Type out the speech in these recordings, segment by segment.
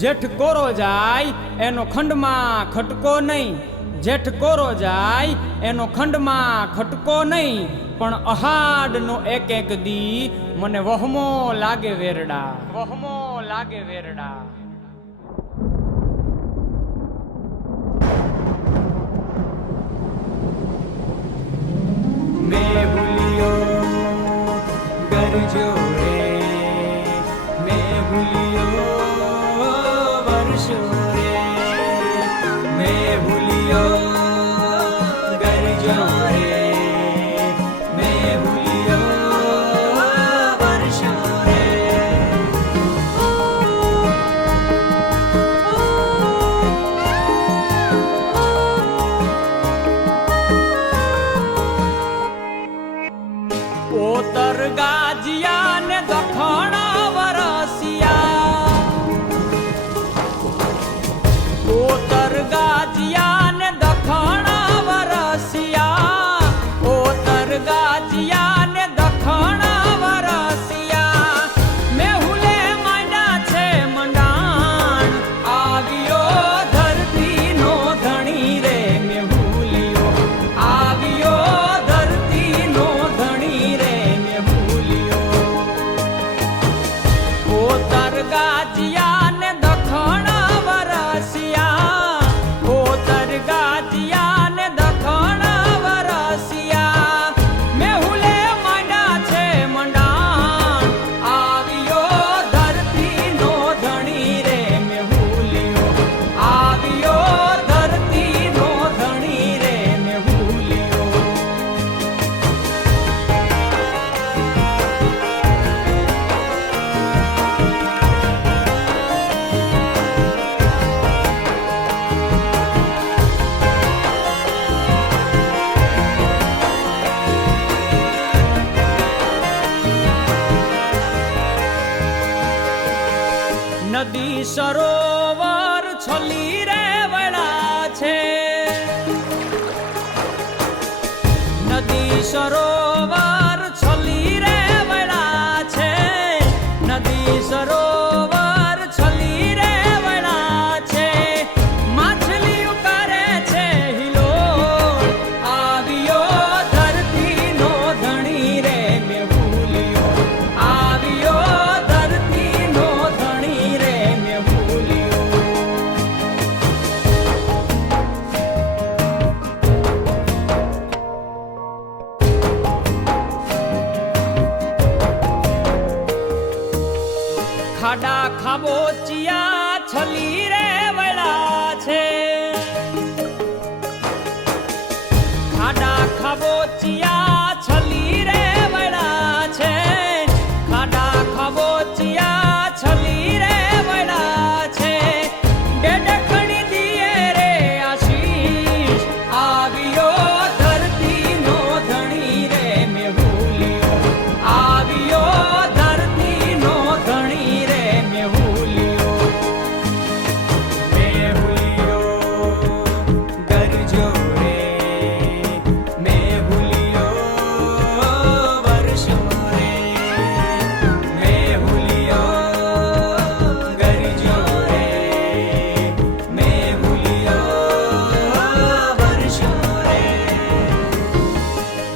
જેઠ કોરો જાય એનો ખંડમાં ખટકો નહીં, જેઠ કોરો જાય એનો ખંડમાં ખટકો નહીં, પણ અહાડનો એક એક દી મને વહમો લાગે વેરડા, વહમો લાગે વેરડા. મેં ભૂલ્યો ગરજો રે, મેં ભૂલ્યો વર્ષો રે, મેં ભૂલ્યો ગરજો રે, મેં ભૂલ્યો વર્ષો રે. ઓતર ગાજિયા ને દખણ વરસિયા, ઓતર ગાજિયા ને દખણ વરસિયા, ઓતર ગાજિયા ને દખણ વરસિયા. મેહુલે માંડ્યા છે મંડાણ, આવ્યો ધરતી નો ધણી રે, મેહુલિયો આવ્યો ધરતી નો ધણી રે, મેહુલિયો. ઓતર ગાજિયા ને દખણ વરસિયા, ઓતર ગાજિયા ને દખણ વરસિયા. મેહુલે માંડ્યા છે મંડાણ, આવ્યો ધરતી નો ધણી રે, મેહુલિયો આવ્યો ધરતી નો ધણી રે, મેહુલિયો. નદી સરોવર છલી રે વળા છે, નદી સરોવર છલી રે વળા છે, નદી સરોવર છલી રે વળા છે. માછલીઓ કરે છે હિલોળ, આવ્યો ધરતી નો ધણી રે, મેહુલિયો આવ્યો ધરતી નો ધણી રે, મેહુલિયો. ખાડા ખાબોચિયા છલી રે વળા છે, ખાડા ખાબોચિયા છલી રે વળા છે, ખાડા ખાબોચિયા છલી રે વળા છે. ડેડકણી દિયે રે આશીષ, આવ્યો ધરતી નો ધણી રે, મેહુલિયો આવ્યો ધરતી નો ધણી રે, મેહુલિયો. મેહુલિયો ગરજો રે, મેં ભૂલ્યો વર્ષો રે, મેં ભૂલ્યો ગરજો રે, મેં ભૂલ્યો વર્ષો રે.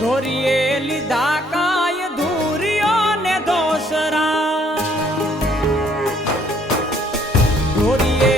ધોરીએ લીધા કાય ધૂરિયો ને દોસરા, ધોરીએ